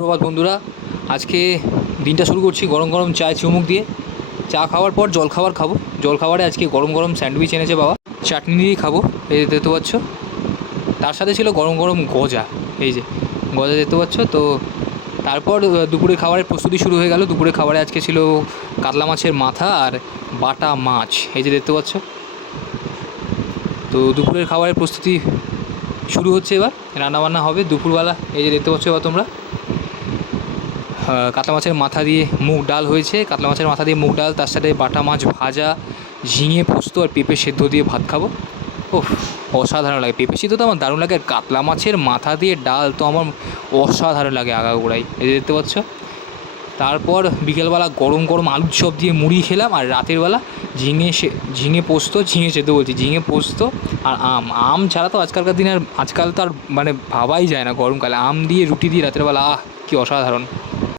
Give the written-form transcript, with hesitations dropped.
সুপ্রভাত বন্ধুরা। আজকে দিনটা শুরু করছি গরম গরম চায় চুমুক দিয়ে। চা খাওয়ার পর জলখাবার খাবো। জলখাবারে আজকে গরম গরম স্যান্ডউইচ এনেছে বাবা, চাটনি দিয়েই খাবো। এই যে দেখতে পাচ্ছ, তার সাথে ছিল গরম গরম গজা। এই যে গজা দেখতে পাচ্ছ তো। তারপর দুপুরে খাবারের প্রস্তুতি শুরু হয়ে গেল। দুপুরে খাবারে আজকে ছিল কাতলা মাছের মাথা আর বাটা মাছ, এই যে দেখতে পাচ্ছ। তো দুপুরের খাবারের প্রস্তুতি শুরু হচ্ছে, এবার রান্নাবান্না হবে দুপুরবেলা। এই যে দেখতে পাচ্ছ এবার তোমরা, কাতলা মাছের মাথা দিয়ে মুগ ডাল হয়েছে। কাতলা মাছের মাথা দিয়ে মুগ ডাল, তার সাথে বাটা মাছ ভাজা, ঝিঙে পোস্ত আর পেঁপে সেদ্ধ দিয়ে ভাত খাবো। ওহ, অসাধারণ লাগে। পেঁপে সিদ্ধ তো আমার দারুণ লাগে, আর কাতলা মাছের মাথা দিয়ে ডাল তো আমার অসাধারণ লাগে আগাগোড়াই। এই যে দেখতে পাচ্ছ। তারপর বিকেলবেলা গরম গরম আলুর চপ দিয়ে মুড়ি খেলাম, আর রাতের বেলা ঝিঙে পোস্ত, ঝিঙে সেদ্ধ বলছি, ঝিঙে পোস্ত আর আম ছাড়া তো আজকালকার দিনে আর, আজকাল তো আর মানে ভাবাই যায় না গরমকালে আম দিয়ে রুটি দিয়ে রাতের বেলা, আহ কি অসাধারণ।